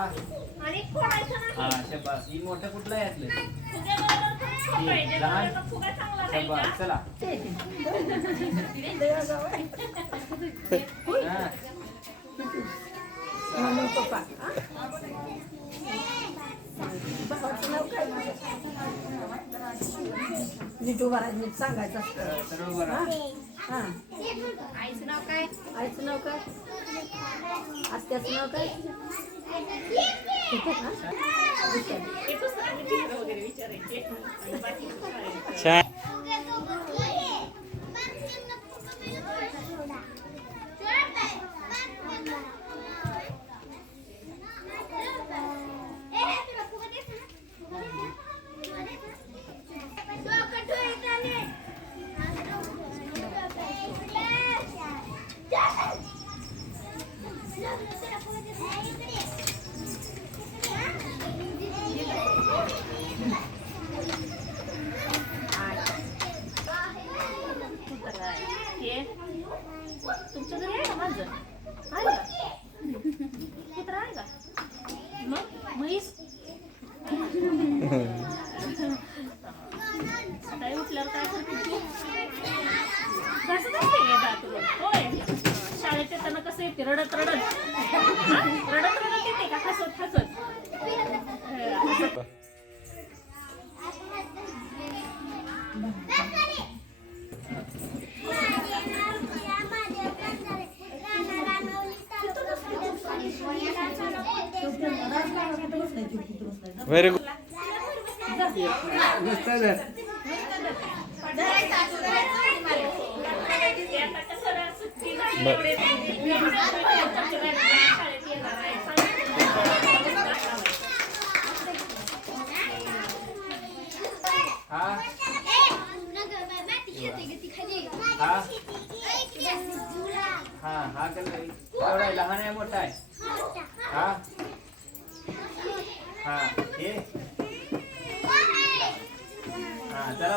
आणि खोडायचं नाही. हा शबास. ही मोठं कुठलं आहे यातलं? फुग्याबरोबर पण सोपं आहे. लहान. त्याचा फुगा चांगला राहील का? शबास. चला. हा. म्हणून पप्पा भावाचं नाव काय नीट उभा राहायचं, नीट सांगायचं असतं. सर्व बरं. हां आईचं नाव काय? आईचं नाव काय, आत्याचं नाव काय, हां? ते पुस्तकाचे चित्र वगैरे विचारायचे आणि बाकीचं करायचं. छान. तुमच्या घरी आहे का माझं? आहे का? कुत्र आहे का? मग म्हैस? सकाळी उठल्यावर काय करते तू? कसं करते येतात तुला? होय. शाळेत येताना कसं येते? रडत रडत हा? रडत रडत येते का हसत हसत? Very good. हा केवढा आहे? लहान आहे मोठा आहे? हा हा हे हा जरा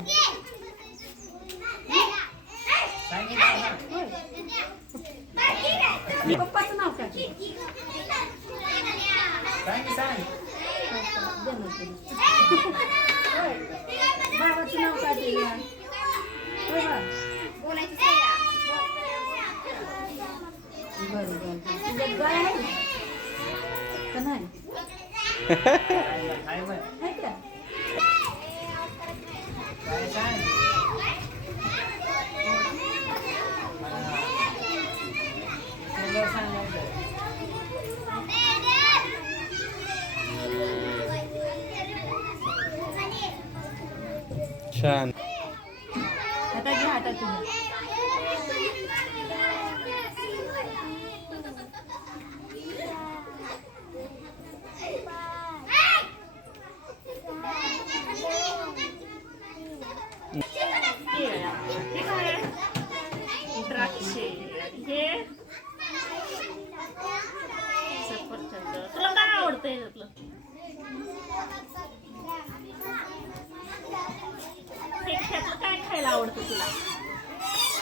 पप्पाचं नाव काय? सांग. बाबाचं नाव काय दिलं? बरं बरं. तुझ्यात गाय आहे का नाही? काय म्हण? आहे का? काय सांग? सांगायचं. छान. आता घ्या आता तुम्ही. द्राक्षे हे सफरचंद. तुला काय आवडतंय त्यातलं? त्यातलं काय खायला आवडतं तुला?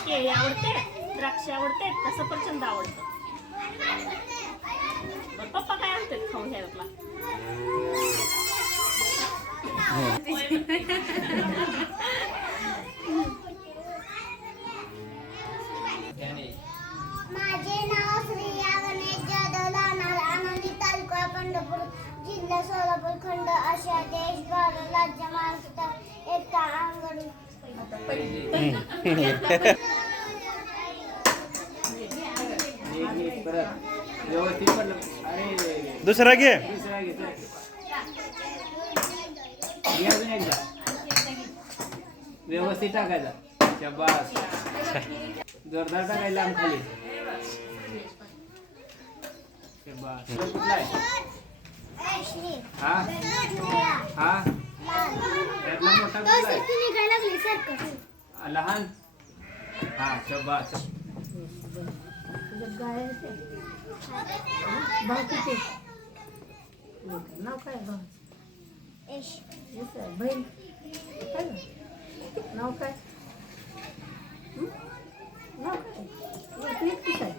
केळी आवडते, द्राक्ष आवडते का सफरचंद आवडतं? पप्पा काय आणतात खाऊ ह्यातला? माझे नाव श्रेया गणेश जाधव, राहणार आनंदी, तालुका पंढरपूर, जिल्हा सोलापूर, खंड आशिया, देश भारत, राज्य महाराष्ट्र, एकता अंगडी. व्यवस्थित पडलं. अरे दुसरा घे. दुसरा घे. अजून एकदा व्यवस्थित टाकायचा. शबास. जोरदार टाकायला लांब खाली. शबास. कुठला आहे? हा हा त्यातला मोठा कुठला आहे? लहान. हा शबास. तुझ्यात गाय आहे का? भाऊ किती? नाव काय भाऊ? बहीण काय नाव काय? नाव काय? एकटीच आहे.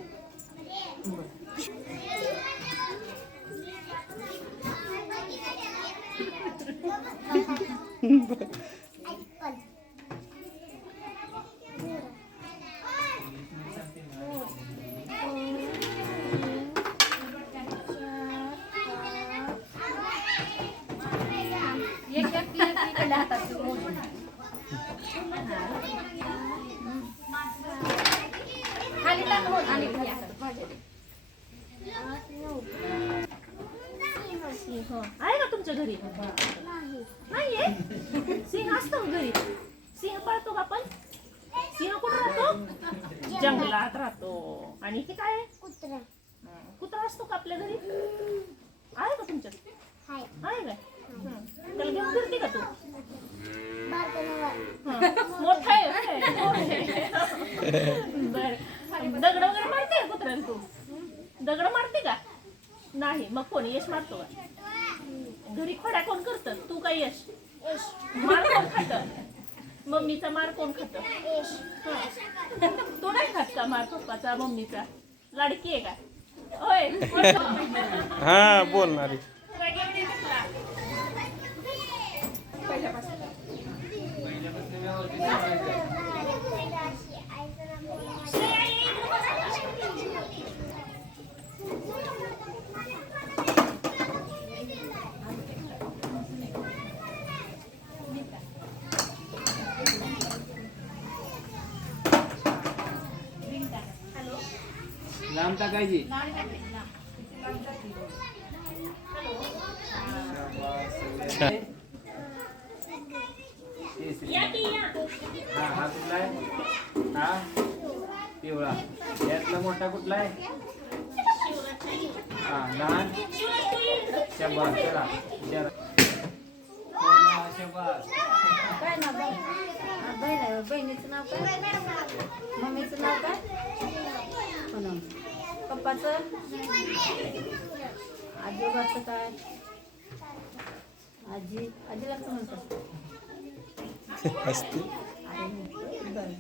बरं. इकडल्या हातात मोजून. खाली टाक मोज आणि घे आता भाज्या दे. सिंह आहे का तुमच्या घरी? नाहीये. सिंह असतो का घरी? सिंह पाळतो का आपण? सिंह कुठं राहतो? जंगलात राहतो. आणि हे काय आहे? कुत्रा कुत्रा असतो का आपल्या घरी? आहे का तुमच्यात? हाय आहे काय? त्याला घेऊन फिरते का तू? बारकाला मोठा आहे. बर. दगड वगैरे मारते का कुत्र्याला तू? दगड मारते का? नाही. मग कोण यश मारतो का? घरी खोड्या कोण करतं? तू का यश? मार कोण खातं? मम्मीचा मार कोण खातं? तू नाही खात का मार पप्पाचा मम्मीचा? लाडकी आहे का? होय. हा बोलणारी. लांब टाकायची. या की या. हा हा कुठला आहे? हा पिवळा. यातला मोठा कुठला आहे? हा लहान. शंभर. चला विचारा. शंभर. काय नाव बाई? बहीण आहे. बहिणीचं नाव काय? मम्मीचं नाव काय? पूनम. पप्पाचं? आजोबाचं काय? आजी. आजीला कसं म्हणतात? असते. अरे नाही. बरं.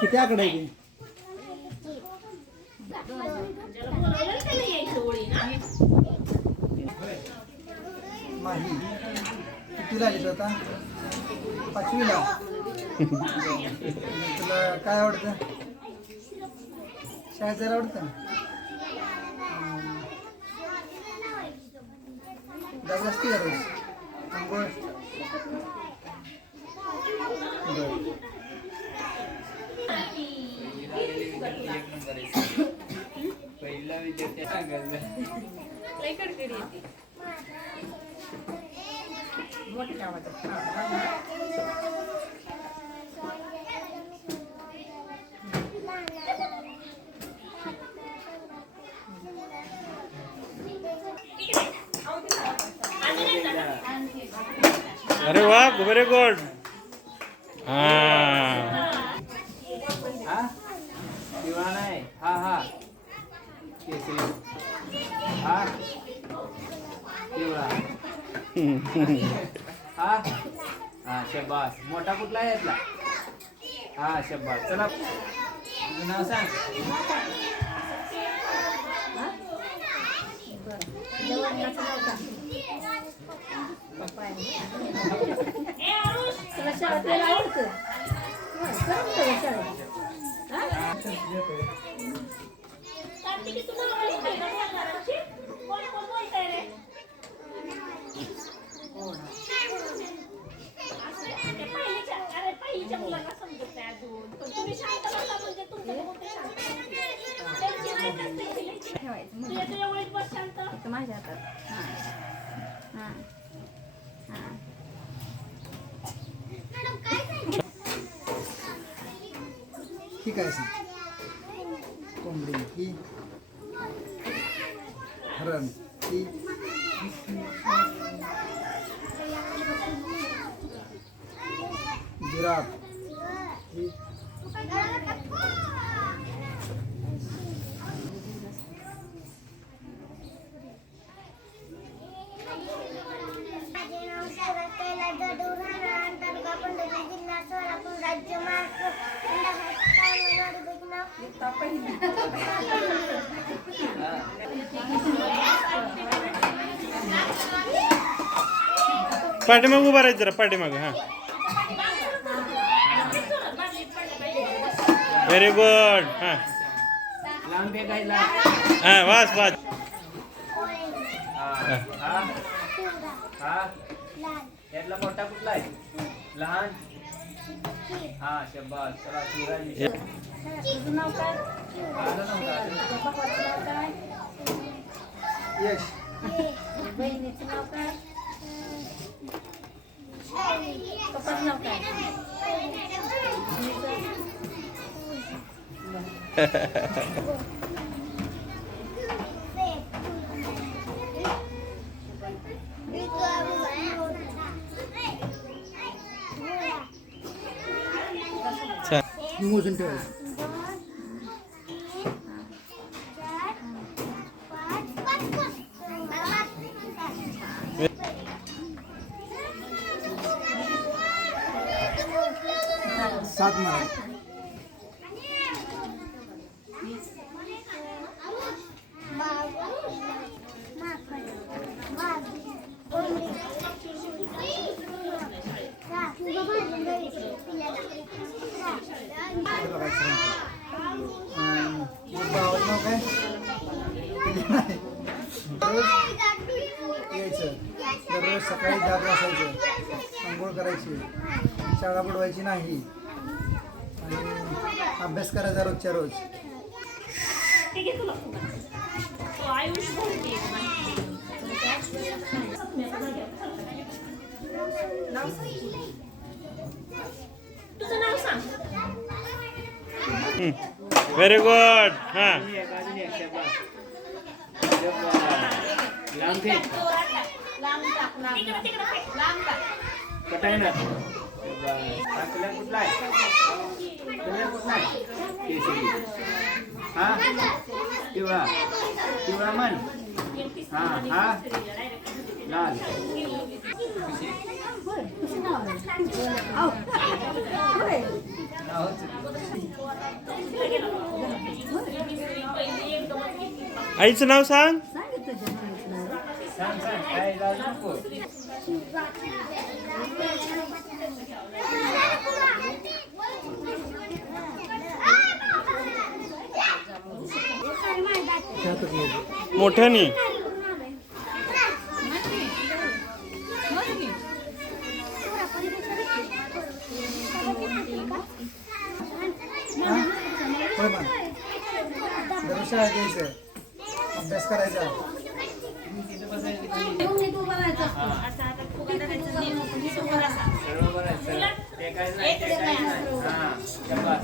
किती आकडे आहे माही कितीला आली आता? 5वीला. तुला काय आवडतं? शाळेत जायला आवडतं? जात असते का रोज? आंघोळ? बरं. पहिला विद्यार्थी सांगायचं. मोठ्या आवाजात. अरे वा व्हेरी गुड. हा हा पिवळा नाही. हा हा केसरी. हा पिवळा. हा हा शब्बास. मोठा कुठला आहे यातला? हा शब्बास. चला तुझं नाव सांग. जेवणाचं नाव काय? पप्पा आहे. ए आरुष. तुला शाळेत जायला आवडतं? करमतं का शाळेत? कार्तिकी तुला आवडली का घराची? कोण कोण बोलतंय रे? ते पहिलीच्या मुलांना समजत नाही अजून. पण तुम्ही शांत बसा म्हणजे तुमचं मोठे शांत बसतील. त्यांची माहित असते पहिलीची. ठेवायचं. तुझ्या वेळेत बस शांत. इथं माझ्या हातात. हां हां हां. ही काय सांग? कोंबडी. ही हरण. ही जिराफ ही माझे नाव शरद कैलास जाधव राहणार तालुका पंढरपूर जिल्हा सोलापूर राज्य महाराष्ट्र पाठीमाग उभा राहायचं जरा पाठीमाग. हा व्हेरी गुड. हा लांब फेकायला. हा वास वास. हा हा हा यातला मोठा कुठला आहे? लहान. हा शब्बास. चला शिवराजी. तुझं नाव काय? आलं नव्हतं. पप्पाचं नाव काय? यश बहिणीचं नाव काय? पप्पाचं नाव काय? मोजून ठेवायचं. सात मारा. भावाचं नाव काय? रोज यायचं, दररोज सकाळी दात घासायचं, आंघोळ करायची, शाळा बुडवायची नाही आणि अभ्यास करायचा रोजच्या रोज. ठीक आहे तुला तो आयुष्यभर घे. तुझं नाव सांग. Very good. हा अजून एक शब्बास. शब्बास. लांब फेक. तिकडे फेक. लांब टाक. कटायना. शब्बास. हा कलर कुठला आहे? कलर कुठला आहे? केशरी. हा पिवळा. पिवळा मन. हा हा लाल. आईचं नाव सांग. सांग सांग काय लाल नको. मोठ्यानी. होय मान. दररोज शाळेत यायचं, अभ्यास करायचा. सर्व बरं आहे, सर्व. ते काय नाही, ते काय नाही. हा शब्बास.